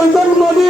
চৈতন্য নদী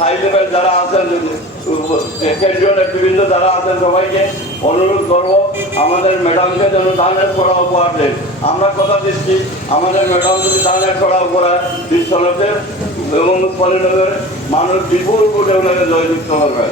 high level যারা আছেন, কেন্দ্রীয় বিভিন্ন যারা আছেন, সবাইকে অনুরোধ করব, আমাদের ম্যাডামকে যেন ধানের করা উপহার দেন। আমরা কথা দিচ্ছি, আমাদের ম্যাডাম যদি ধানের করা উপহার বিশ্বনাথের এবং পলিনগরের মানুষ বিপুল কোটে ওনাকে জয়যুক্ত করবে